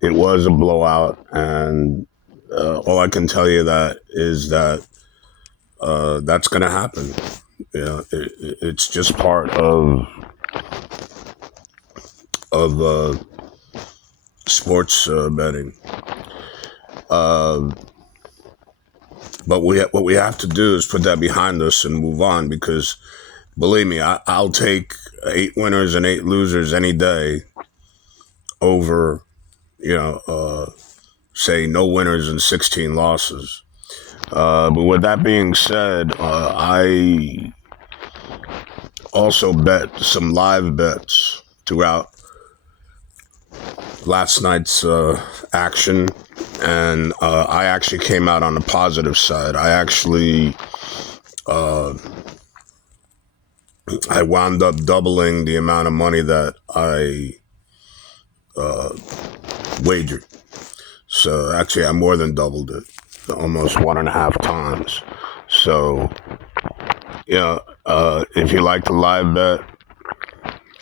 It was a blowout, and all I can tell you that is that that's going to happen. It's just part of sports betting. Uh, but what we have to do is put that behind us and move on because believe me, I'll take 8 winners and 8 losers any day over you know say no winners and 16 losses. But with that being said, I also bet some live bets throughout last night's action, and I actually came out on the positive side. Uh, I wound up doubling the amount of money that I uh, wagered. So actually, I more than doubled it, almost 1.5 times. So if you like to live bet,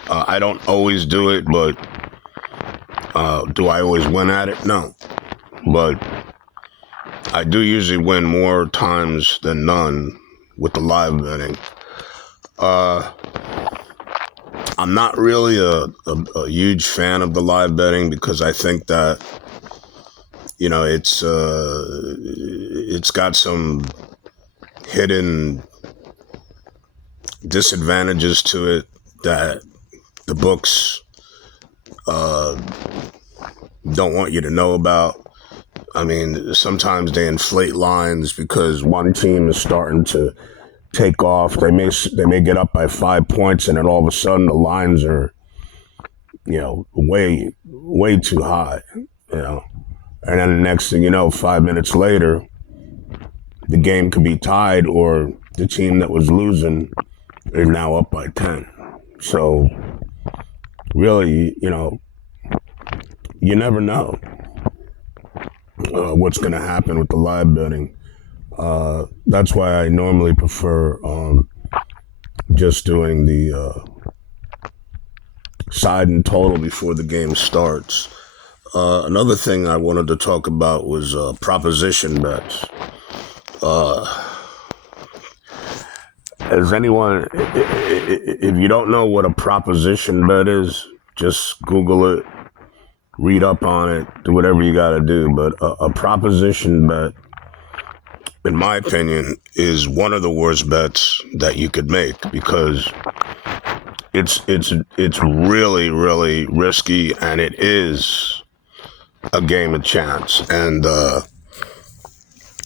I don't always do it, but do I always win at it? No, but I do usually win more times than none with the live betting. Uh, I'm not really a huge fan of the live betting because I think that it's got some hidden disadvantages to it that the books uh, don't want you to know about. I mean, sometimes they inflate lines because one team is starting to take off. They may get up by 5 points, and then all of a sudden the lines are way too high. You know, and then the next thing you know, 5 minutes later, the game could be tied, or the team that was losing is now up by 10. So really, you never know what's going to happen with the live betting. That's why I normally prefer just doing the side and total before the game starts. Another thing I wanted to talk about was proposition bets. Uh, as anyone, if you don't know what a proposition bet is, just Google it, read up on it, do whatever you got to do. But a proposition bet, in my opinion, is one of the worst bets that you could make because it's really really risky, and it is a game of chance. And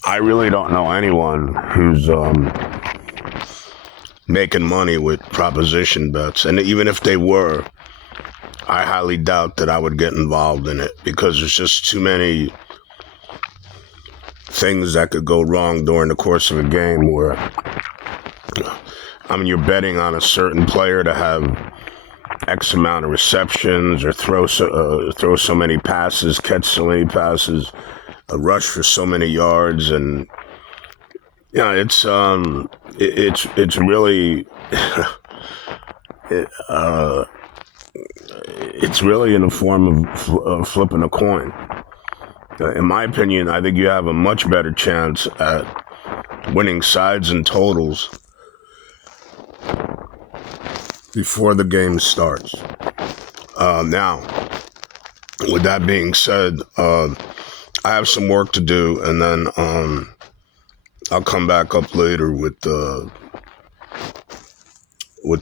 I really don't know anyone who's making money with proposition bets, and even if they were, I highly doubt that I would get involved in it because there's just too many things that could go wrong during the course of a game where you're betting on a certain player to have X amount of receptions or throw so many passes, catch so many passes, a rush for so many yards, and it's really it's really in the form of flipping a coin. In my opinion, I think you have a much better chance at winning sides and totals before the game starts. Now, with that being said, I have some work to do, and then I'll come back up later with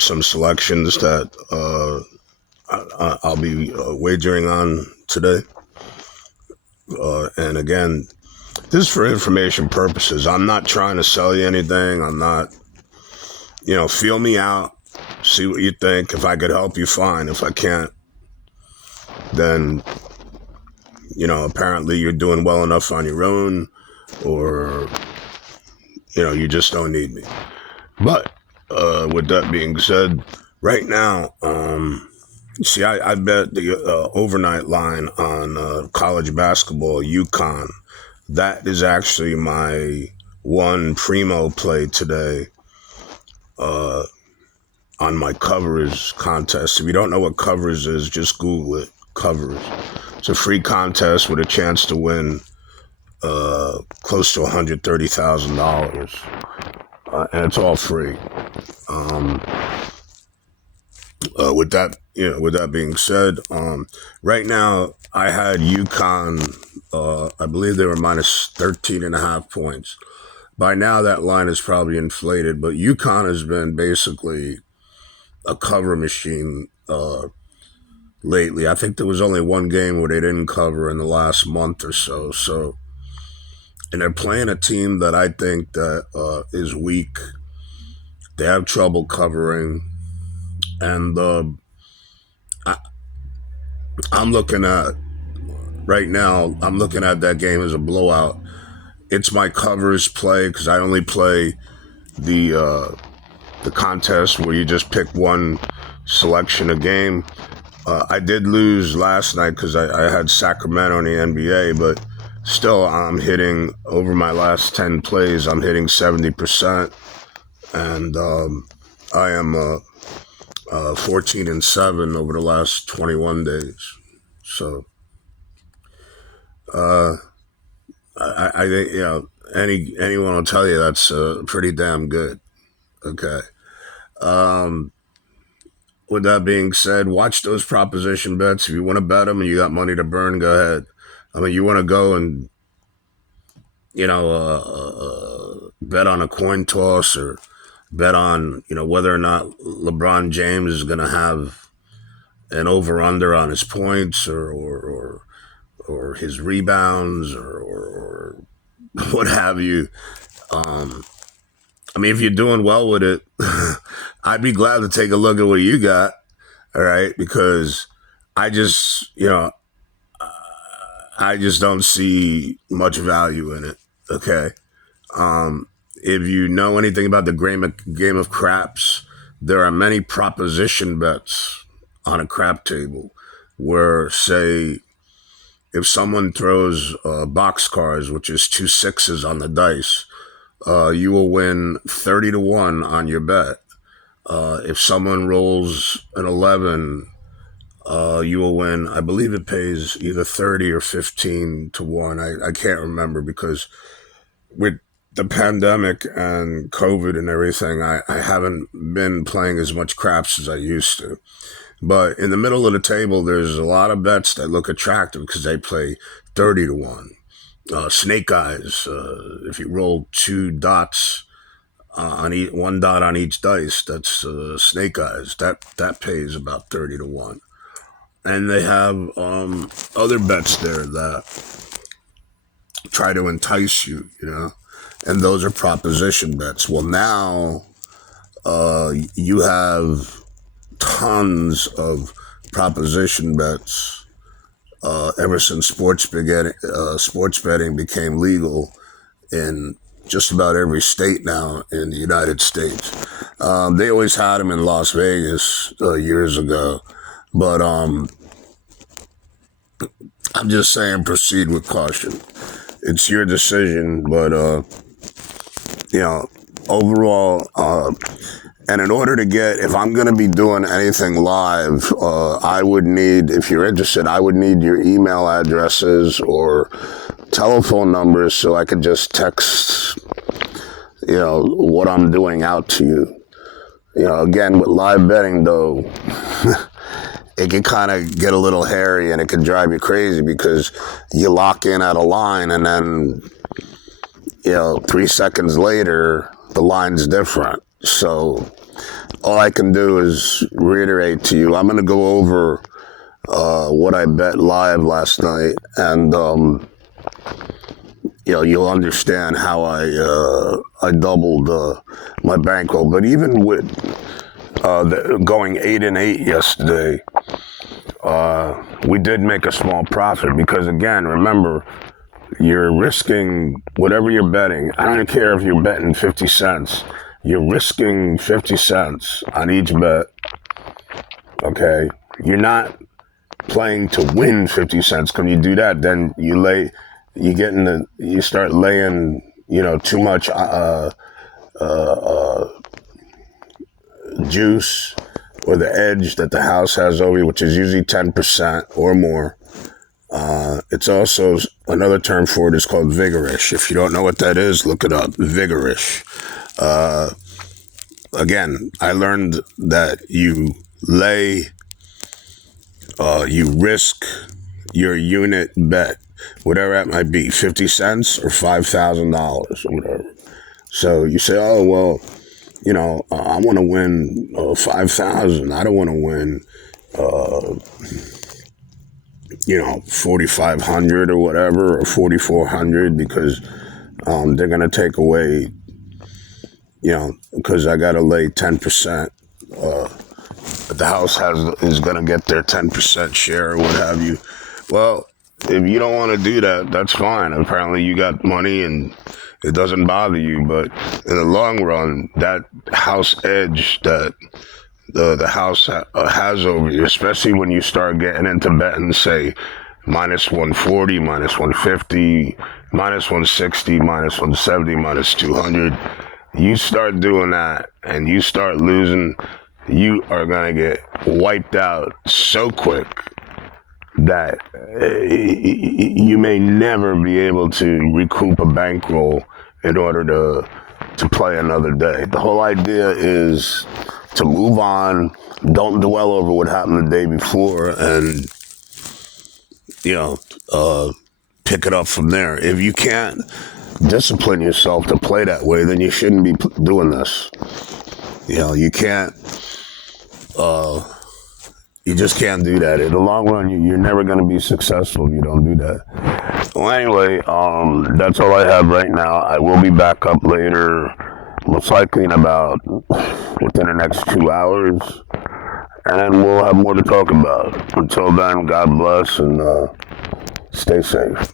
some selections that I'll be wagering on today. And again, this is for information purposes. I'm not trying to sell you anything. I'm not, feel me out, see what you think. If I could help you, fine. If I can't, then, apparently you're doing well enough on your own, or, you just don't need me. But with that being said, right now, see, I bet the overnight line on college basketball, UConn. That is actually my one primo play today on my covers contest. If you don't know what covers is, just Google it. covers. It's a free contest with a chance to win close to $130,000, and it's all free. With that being said, right now I had UConn. I believe they were minus 13.5 points. By now that line is probably inflated, but UConn has been basically a cover machine lately. I think there was only one game where they didn't cover in the last month or so. And they're playing a team that I think that is weak. They have trouble covering, and I'm looking at right now. I'm looking at that game as a blowout. It's my covers play because I only play the contest where you just pick one selection a game. I did lose last night because I had Sacramento in the NBA, but still I'm hitting over my last 10 plays. I'm hitting 70%, and I am 14-7 over the last 21 days. So I think anyone will tell you that's pretty damn good. Okay. With that being said, watch those proposition bets. If you want to bet them and you got money to burn, go ahead. I mean, you want to go and bet on a coin toss or bet on whether or not LeBron James is going to have an over/under on his points or his rebounds or what have you. I mean, if you're doing well with it, I'd be glad to take a look at what you got. All right, because I just don't see much value in it. Okay. If you know anything about the game of craps, there are many proposition bets on a crap table where, say, if someone throws boxcars, which is 2 6s on the dice, you will win 30-1 on your bet. If someone rolls an 11, you will win. I believe it pays either 30 or 15-1. I can't remember because with the pandemic and COVID and everything, I haven't been playing as much craps as I used to. But in the middle of the table, there's a lot of bets that look attractive because they play 30-1. Snake eyes, if you roll 2 dots on one dot on each dice, that's snake eyes. That pays about 30-1. And they have other bets there that try to entice you, and those are proposition bets. Well, now you have tons of proposition bets ever since sports betting became legal in just about every state now in the United States. They always had them in Las Vegas years ago, but I'm just saying proceed with caution. It's your decision, but overall, and in order to get, if I'm going to be doing anything live, I would need, if you're interested, I would need your email addresses or telephone numbers so I could just text, what I'm doing out to you. Again, with live betting, though, it can kind of get a little hairy and it can drive you crazy because you lock in at a line and then, 3 seconds later, the line's different. So all I can do is reiterate to you, I'm going to go over what I bet live last night, and you'll understand how I doubled my bankroll. But even with going 8-8 yesterday, we did make a small profit because, again, remember, you're risking whatever you're betting. I don't care if you're betting 50 cents. You're risking 50 cents on each bet, okay? You're not playing to win 50 cents. When you do that, then you start laying, too much juice, or the edge that the house has over you, which is usually 10% or more. It's also, another term for it is called vigorish. If you don't know what that is, look it up. Vigorish. Again, I learned that you risk your unit bet, whatever that might be, 50 cents or $5,000 or whatever. So you say, oh, well, I want to win 5,000. I don't want to win, 4,500 or whatever, or 4,400 because they're going to take away, because I got to lay 10%. The house is going to get their 10% share or what have you. Well, if you don't want to do that, that's fine. Apparently you got money and it doesn't bother you. But in the long run, that house edge that the house has over you, especially when you start getting into betting, say, minus 140, minus 150, minus 160, minus 170, minus 200, you start doing that and you start losing, you are going to get wiped out so quick that you may never be able to recoup a bankroll in order to play another day. The whole idea is to move on, don't dwell over what happened the day before, and, pick it up from there. If you can't discipline yourself to play that way, then you shouldn't be doing this. You can't, you just can't do that. In the long run, you're never going to be successful if you don't do that. Well, anyway, that's all I have right now. I will be back up later, most likely within the next 2 hours, and we'll have more to talk about. Until then, God bless and stay safe.